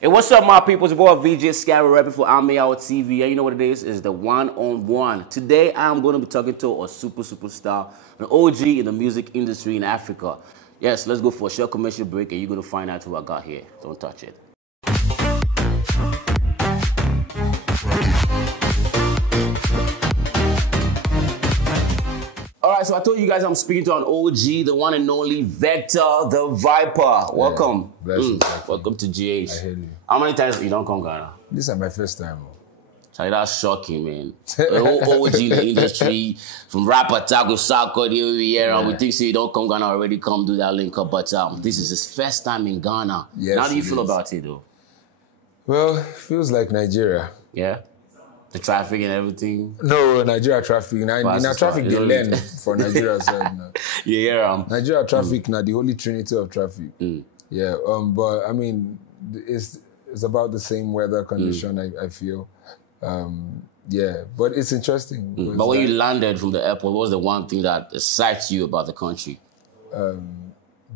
Hey, what's up, my people? It's your boy VJ Scary rapping for Ameyaw TV. And you know what it is? It's the one-on-one. Today, I'm going to be talking to a superstar, an OG in the music industry in Africa. Yes, let's go for a short commercial break, and you're going to find out who I got here. Don't touch it. All right, so I told you guys I'm speaking to an OG, the one and only Vector the Viper. Welcome. Welcome to GH. I hear you. How many times you don't come Ghana? This is my first time. Charlie, that's shocking, man. The whole OG in the industry, from rap attack with Sarko, the Riviera, we think you don't come Ghana already, come do that link up, but this is his first time in Ghana. Yes, how do you feel about it, though? Well, it feels like Nigeria. Yeah? The traffic and everything? No, Nigeria traffic. In traffic, they learn for Nigeria side. Yeah. Nigeria traffic, now the holy trinity of traffic. Yeah, but I mean, it's about the same weather condition, I feel. Yeah, but it's interesting. But when you landed from the airport, what was the one thing that excites you about the country?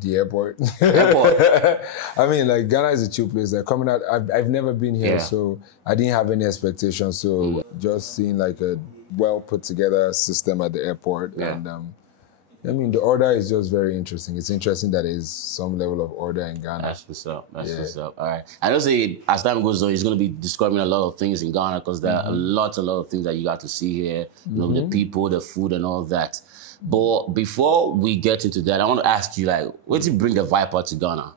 The airport. Airport. I mean, like, Ghana is a chill place. Like, coming out, I've never been here, so I didn't have any expectations. So just seeing like a well put together system at the airport, and I mean, the order is just very interesting. It's interesting that there's some level of order in Ghana. That's what's up. That's what's up. All right. I know say as time goes on, he's going to be describing a lot of things in Ghana because there are a lot of things that you got to see here. You know, the people, the food, and all that. But before we get into that, I want to ask you, like, what did you bring the Viper to Ghana?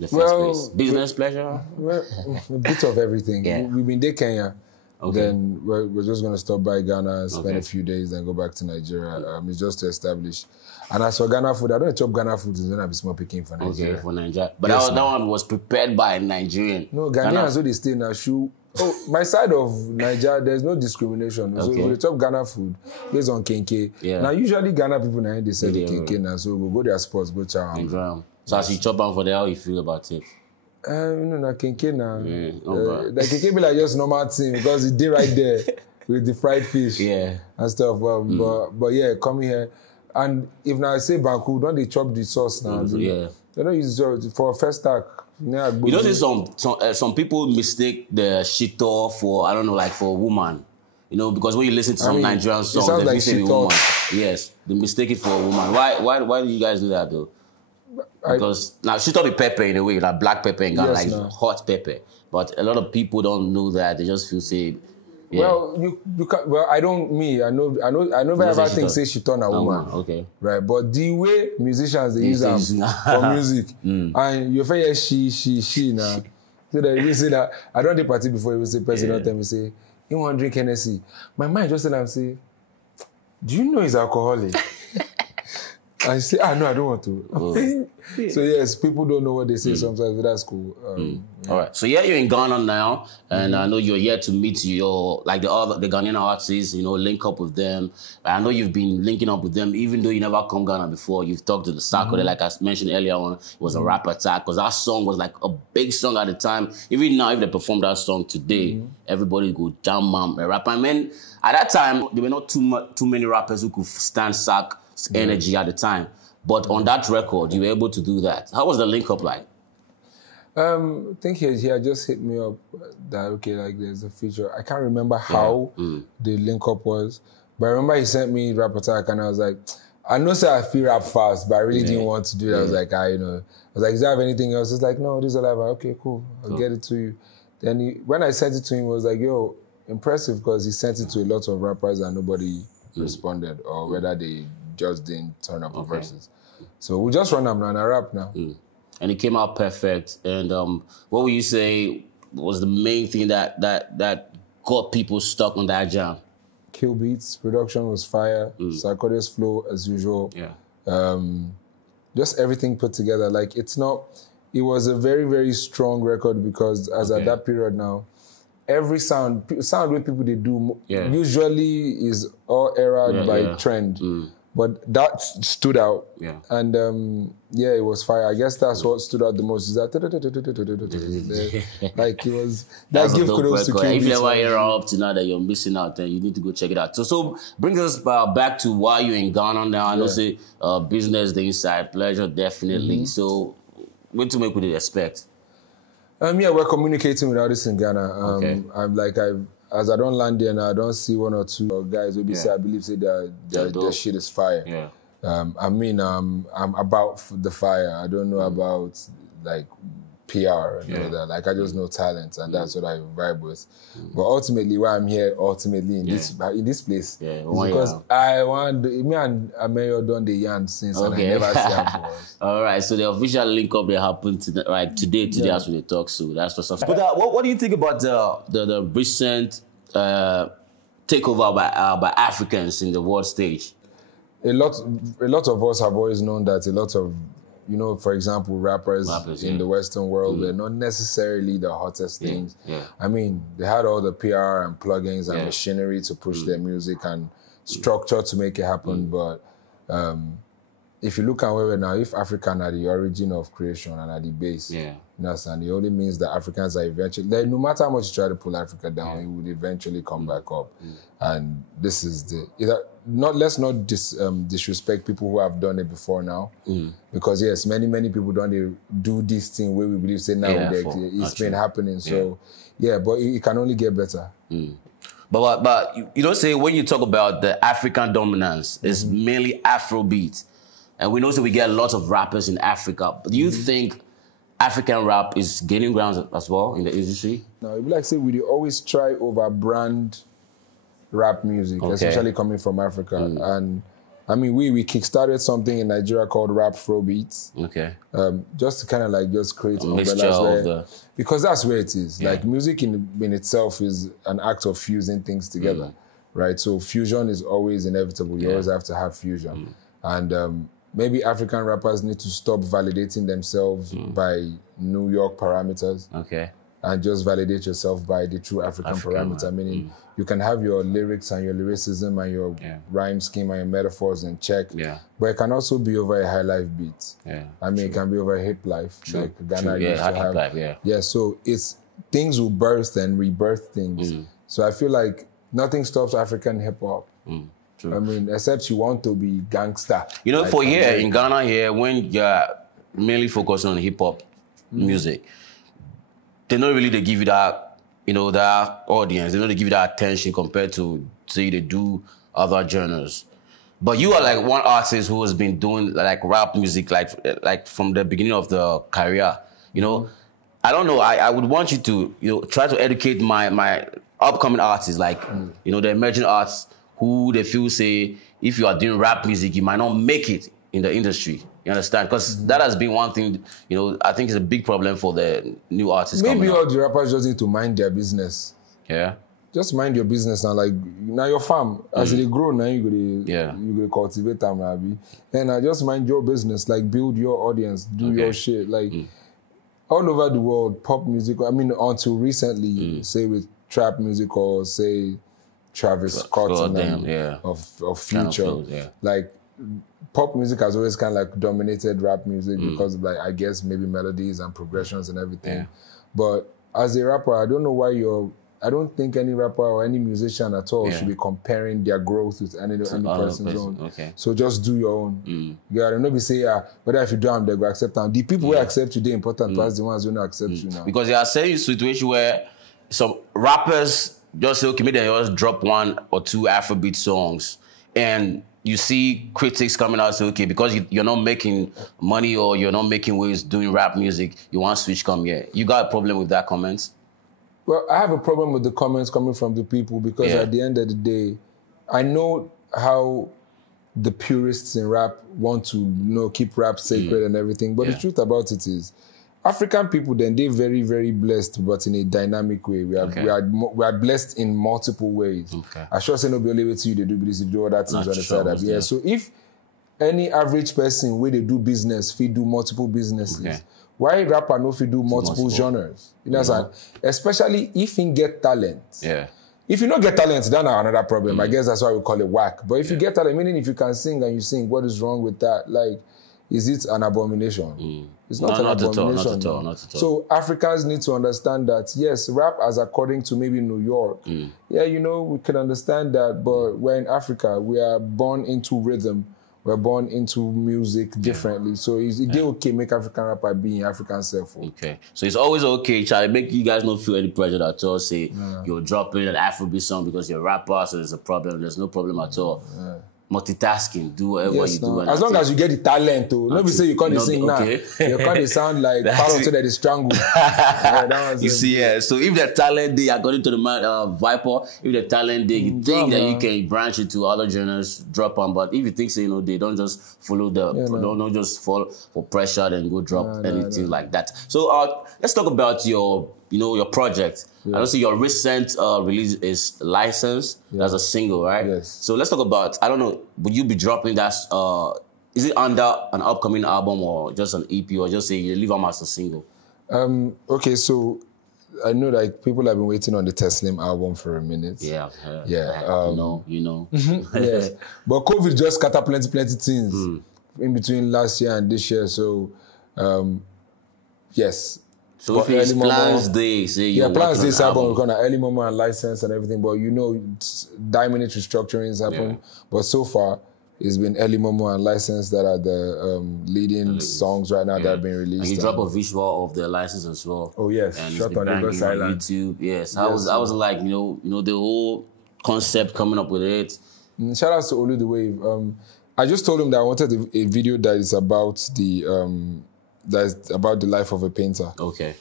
The first place? Business, pleasure? Well, a bit of everything. We've been there, Kenya. Okay. Then we're just going to stop by Ghana, spend a few days, then go back to Nigeria. It's just to establish. And as for Ghana food, I don't chop Ghana food, it's going to be small picking for Nigeria. Okay, for Nigeria. But that one was prepared by a Nigerian. No, Ghanaians, so they stay in a shoe. Oh, my side of Nigeria, there's no discrimination. So we chop Ghana food based on kenke. Now, usually Ghana people, now they sell the kenke now, so we'll go their sports, go chow. So as you chop on for the how you feel about it? Kenke now. The kenke be like just normal thing because it did right there with the fried fish and stuff. But yeah, coming here. And if now I say Banku, don't they chop the sauce now? They don't use it for a first stack. You know, some people mistake the shito for, I don't know, like for a woman. You know, because when you listen to some Nigerian songs, they say a woman. Yes, they mistake it for a woman. Why do you guys do that though? Because now shito be pepper in a way, like black pepper in Ghana, like hot pepper. But a lot of people don't know that. They just feel say. Well, you can, well, I know very bad things say she turn a woman. Okay. Right. But the way musicians they use them for music, and you feel she now. So that you say that I don't do party before you say president tell me say, you want to drink Hennessy. My mind just said I'm say, do you know he's alcoholic? I say, no, I don't want to. So yes, people don't know what they say sometimes, but that's cool. All right. So you're in Ghana now, and I know you're here to meet your the Ghanaian artists. You know, link up with them. I know you've been linking up with them, even though you never come Ghana before. You've talked to the Sarko, like I mentioned earlier on. It was a rap attack because that song was like a big song at the time. Even now, if they perform that song today, everybody go Jamar, rap. I mean, at that time, there were not too many rappers who could stand Sarko's energy at the time. But on that record, you were able to do that. How was the link up like? I think he had just hit me up that, okay, like there's a feature. I can't remember how the link up was, but I remember he sent me Rap Attack and I was like, I know I feel rap fast, but I really didn't want to do it. I was like, I was like, does he have anything else? It's like, no, this is alive. Okay, cool. I'll get it to you. Then when I sent it to him, he was like, yo, impressive because he sent it to a lot of rappers and nobody responded or whether they just didn't turn up the verses. So we just run them and I rap now. And it came out perfect. And what would you say was the main thing that got people stuck on that jam? Kill beats, production was fire, Sarko's flow as usual. Just everything put together. Like it was a very, very strong record because as at that period now, every sound where people they do usually is all era by trend. But that stood out. And it was fire. I guess that's what stood out the most. Is that like it was that give kudos to Kill Beats. If you ever hear up to now that you're missing out, then you need to go check it out. So brings us back to why you're in Ghana now. I know say business, the inside, pleasure, definitely. So what to make with it expect? Yeah, we're communicating with artists in Ghana. Okay. I'm like, as I don't land there now, I don't see one or two guys who say, I believe say their shit is fire. Yeah. I mean, I'm about the fire. I don't know about like PR and all that. Like I just know talent, and that's what I vibe with. But ultimately, why I'm here, in this place, is because I want me and Ameyaw done the yarn since, and I never see her boys. All right, so the official link up they happened today as we talk. So that's what's up. But what do you think about the recent takeover by Africans in the world stage? A lot of us have always known that a lot of, for example, rappers in the Western world, they're not necessarily the hottest things. Yeah. I mean, they had all the PR and plugins and machinery to push their music and structure to make it happen. But if you look at where we're now, if African are the origin of creation and are the base, and it only means that Africans are eventually, no matter how much you try to pull Africa down, it would eventually come back up. And this is let's not disrespect people who have done it before now, because yes, many people don't do this thing where we believe say now it's been happening. So but it can only get better. But you don't say when you talk about the African dominance, it's mainly Afrobeat, and we know that we get a lot of rappers in Africa. But do you think African rap is gaining ground as well in the industry? No, it'd be like say we always try over brand rap music, especially coming from Africa. And I mean, we kickstarted something in Nigeria called Rap Afrobeats. Okay. Just to kind of just create an umbrella because that's where it is. Like music in itself is an act of fusing things together, right? So fusion is always inevitable. You always have to have fusion. And maybe African rappers need to stop validating themselves by New York parameters. Okay. And just validate yourself by the true African parameter. Meaning you can have your lyrics and your lyricism and your rhyme scheme and your metaphors in check. But it can also be over a high life beat. I mean, it can be over a hip life. Like Ghana used to have. Life, so it's things will burst and rebirth things. So I feel like nothing stops African hip hop. I mean, except you want to be gangster. For here in Ghana when you're mainly focusing on hip hop music, they don't really give you that, that audience. They don't give you that attention compared to, say, they do other genres. But you are like one artist who has been doing like rap music like from the beginning of the career. I don't know. I would want you to try to educate my upcoming artists, like the emerging artists who they feel say if you are doing rap music you might not make it in the industry. You understand? Because that has been one thing, I think it's a big problem for the new artists. Maybe all the rappers just need to mind their business. Yeah. Just mind your business now. Like, now your farm, as they grow, now you go cultivate them, maybe. And just mind your business. Like, build your audience, do your shit. Like, all over the world, pop music, I mean, until recently, say with trap music or say Travis Scott of Future. Like, pop music has always kind of like dominated rap music because of like, I guess maybe melodies and progressions and everything. But as a rapper, I don't know why I don't think any rapper or any musician at all should be comparing their growth with any person's own. So just do your own. You gotta not be say, whether if you do them, they go accept them. The people who accept you, they're important, plus the ones who don't accept you now. Because there are certain situations where some rappers just say, okay, maybe they just drop one or two Afrobeat songs and you see critics coming out and say, okay, because you're not making money or you're not making waves doing rap music, you want to switch come here. You got a problem with that comment? Well, I have a problem with the comments coming from the people because at the end of the day, I know how the purists in rap want to keep rap sacred and everything. But the truth about it is, African people, then they're very, very blessed, but in a dynamic way. We are blessed in multiple ways. I sure say no be only way to you they do this, if you do other things on the side of it. So if any average person where they do business, if do multiple businesses, why rapper no if do multiple genres? You know what I'm saying? Especially if you get talent. If you don't get talent, then another problem. I guess that's why we call it whack. But if you get talent, meaning if you can sing and you sing, what is wrong with that? Like, is it an abomination? It's not an abomination. Not at all. So Africans need to understand that, yes, rap as according to maybe New York. We can understand that, but we're in Africa. We are born into rhythm. were born into music differently. So it's okay make African rapper be in African self. Okay. So it's always okay, Charlie. Make you guys not feel any pressure at all. Say you're dropping an Afrobeat song because you're a rapper, so there's a problem. There's no problem at all. Multitasking, do whatever you do. As long as you get the talent, too. Nobody say you can't sing now. You can't sound like Paulo so that is strangled. You see, so if the talent day, according to the man Viper, if the talent day, you think that you can branch into other genres, drop on. But if you think, say, they don't just follow don't just fall for pressure and go drop anything like that. So let's talk about your project. I don't see your recent release is License. That's a single, right? Yes. So let's talk about, I don't know, would you be dropping that, is it under an upcoming album or just an EP or just say you leave them as a single? Okay, so I know like people have been waiting on the Teslim album for a minute. Yeah. You know. Yes. But COVID just scattered plenty things in between last year and this year. So, yes. So if it's Plans Day, say you're Plans Day's album, we're gonna early moment and license and everything, but dynamic restructurings happen. Yeah. But so far, it's been early moment and license that are the leading songs right now that have been released. And you drop a visual of the license as well. Oh yes, and shot on Lagos Island. YouTube. Yes, I was like, the whole concept coming up with it. Shout out to Olu the Wave. I just told him that I wanted a video that is about the life of a painter. Okay,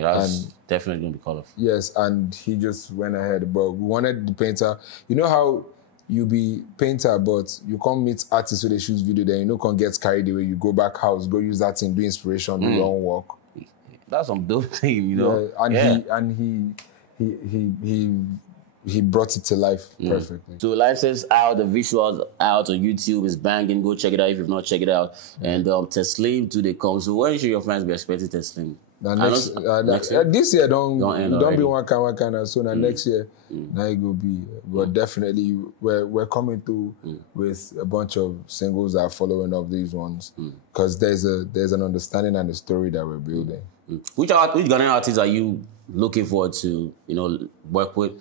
that's definitely going to be colorful. Yes, and he just went ahead. But we wanted the painter. You know how you be painter, but you can't meet artists who they shoot video, then you can't get carried away. You go back house, go use that thing, do inspiration, do your own work. That's some dope thing, He brought it to life perfectly. So License out, the visuals out on YouTube is banging. Go check it out if you've not checked it out. And Teslim too, they come. So when should your fans be expecting Teslim? Next year? This year don't be one kind of. So next year, now it will be. But definitely we're coming through with a bunch of singles that are following up these ones because there's an understanding and a story that we're building. Which Ghanaian artists are you looking forward to work with?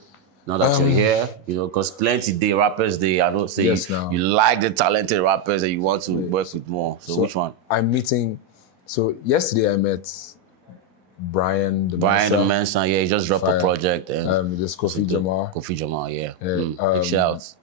Now that you're here, because plenty rappers, I don't say you like the talented rappers and you want to work with more. So which one? I'm meeting. So yesterday I met Bryan the Mensah. Yeah, he just dropped a project. And just Kofi Jamar. Kofi Jamar, yeah. Big shouts.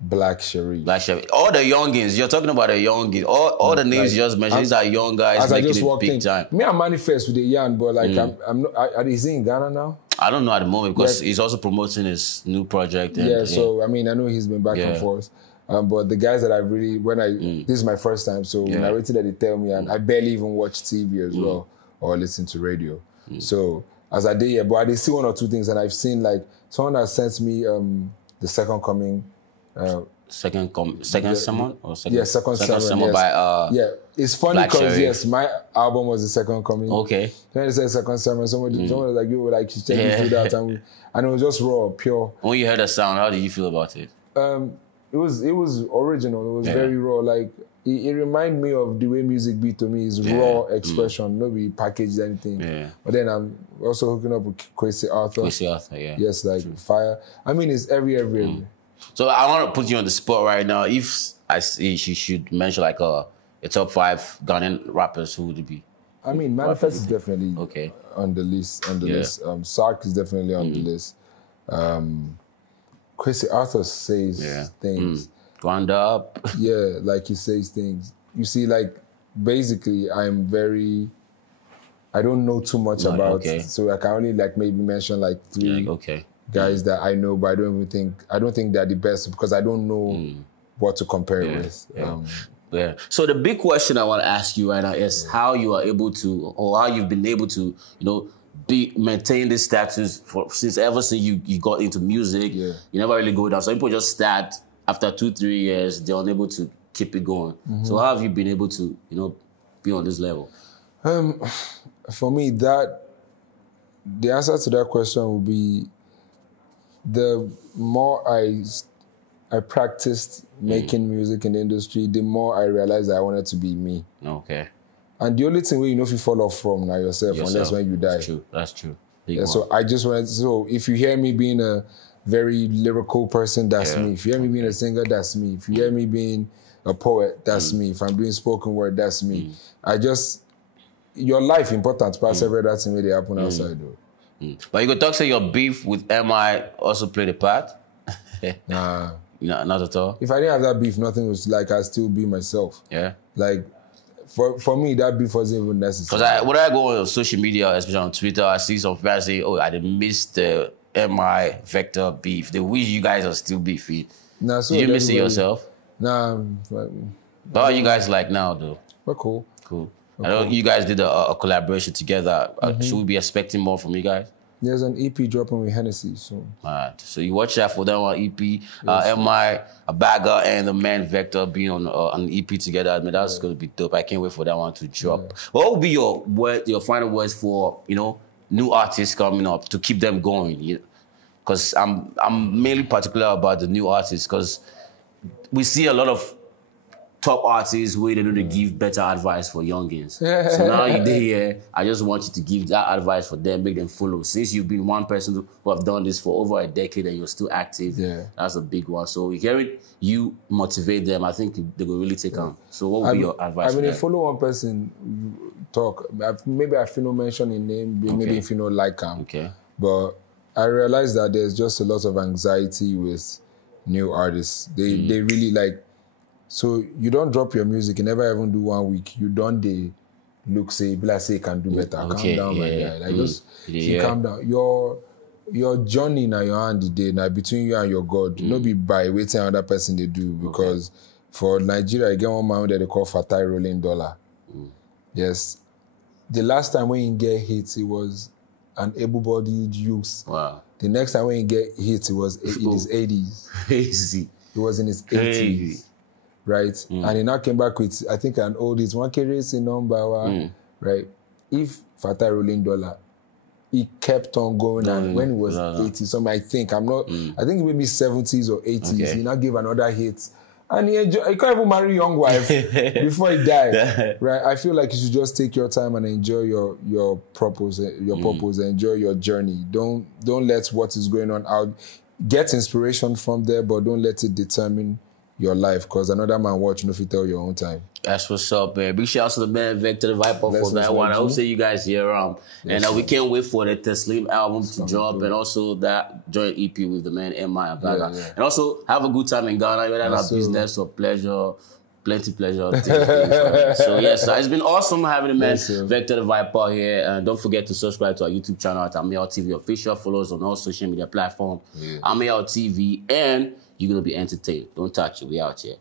Black Sherif. All the youngins. You're talking about the youngins. All the names you just mentioned. These are young guys making it big time. Me, I manifest with the young, but like I'm not. Is he in Ghana now? I don't know at the moment because he's also promoting his new project. So I know he's been back and forth. But the guys that I really, this is my first time, so when I waited that they tell me, and I barely even watch TV as well or listen to radio. So as I did here, but I did see one or two things, and I've seen like someone that sent me the Second Coming. Second Sermon? Second Sermon by it's funny because my album was the Second Coming. Okay. When they said Second Sermon, someone was like, you were like, she's taking me through that, and it was just raw, pure. When you heard the sound, how did you feel about it? It was original. It was very raw. Like it reminded me of the way music be to me is raw expression, not be packaged anything. Yeah. But then I'm also hooking up with Kwesi Arthur. Yes, like True. Fire. It's every. So I want to put you on the spot right now. If I see she should mention like a top 5 Ghanaian rappers, who would it be? Manifest is definitely on the list. Sark is definitely on the list. Kwesi Arthur says things. Ground up. Yeah, like he says things. You see, like basically, I don't know too much about it, so I can only like maybe mention like 3 guys that I know, but I don't think they're the best because I don't know what to compare it with. So the big question I want to ask you right now is how you are able to, or how you've been able to, maintain this status since you got into music. Yeah. You never really go down. So people just start after 2-3 years, they're unable to keep it going. Mm-hmm. So how have you been able to, be on this level? For me, the answer to that question would be the more I practiced making music in the industry, the more I realized that I wanted to be me. Okay. And the only thing where if you fall off from now yourself, unless when you die. That's true. So I just wanted. So if you hear me being a very lyrical person, that's me. If you hear me being a singer, that's me. If you hear me being a poet, that's me. If I'm doing spoken word, that's me. Your life important, past every other thing they happen outside though. But you could talk, say your beef with MI also played a part? Nah. No, not at all? If I didn't have that beef, nothing was like, I'd still be myself. Yeah? Like, for me, that beef wasn't even necessary. Because when I go on social media, especially on Twitter, I see some people say, oh, I didn't miss the MI Vector beef. They wish you guys are still beefy. Nah, so did you miss it yourself? Nah. How are you guys like now, though? We're cool. Cool. I know you guys did a collaboration together. Should we be expecting more from you guys? There's an EP dropping with Hennessy soon. Alright, so you watch out for that one EP. MI, a bagger, and the man Vector being on an EP together. I mean, that's going to be dope. I can't wait for that one to drop. What would be your final words for new artists coming up to keep them going? Because I'm mainly particular about the new artists because we see a lot of top artists where they don't give better advice for youngins. So now you're here, I just want you to give that advice for them, make them follow. Since you've been one person who have done this for over a decade and you're still active, that's a big one. So hearing you motivate them, I think they will really take on. So what would be your advice? I mean, follow one person talk. Maybe I feel no mention in name, maybe if you know like him. Okay. But I realized that there's just a lot of anxiety with new artists. They really like. So you don't drop your music, you never even do 1 week. You don't look say, like say can do better. Calm down, my guy. Like just calm down. Your journey now your hand the day now between you and your God. No be by waiting another person they do because for Nigeria, you get one man that they call Fatai Rolling Dollar. Yes. The last time when he get hit, it was an able-bodied youth. Wow. The next time when he get hit, it was in his 80s. Crazy. It was in his 80s. Right? And he now came back with, I think, an oldest one racing number, right? If Fatai Rolling Dollar, he kept on going, and when he was 80 something, I think maybe 70s or 80s, he now gave another hit. And he can't even marry a young wife before he died. Right? I feel like you should just take your time and enjoy your purpose, enjoy your journey. Don't let what is going on out. Get inspiration from there, but don't let it determine your life, because another man watching if you tell your own time. That's what's up, man. Big shout out to the man Vector the Viper for that one. I hope see you guys here around. And we can't wait for the Teslim album to drop and also that joint EP with the man MI and also have a good time in Ghana. Whether that's business or pleasure, plenty pleasure. So yes, it's been awesome having the man Vector the Viper here. And don't forget to subscribe to our YouTube channel at Ameyaw TV official. Follow us on all social media platforms. Ameyaw TV, and you're going to be entertained. Don't touch it. We out here.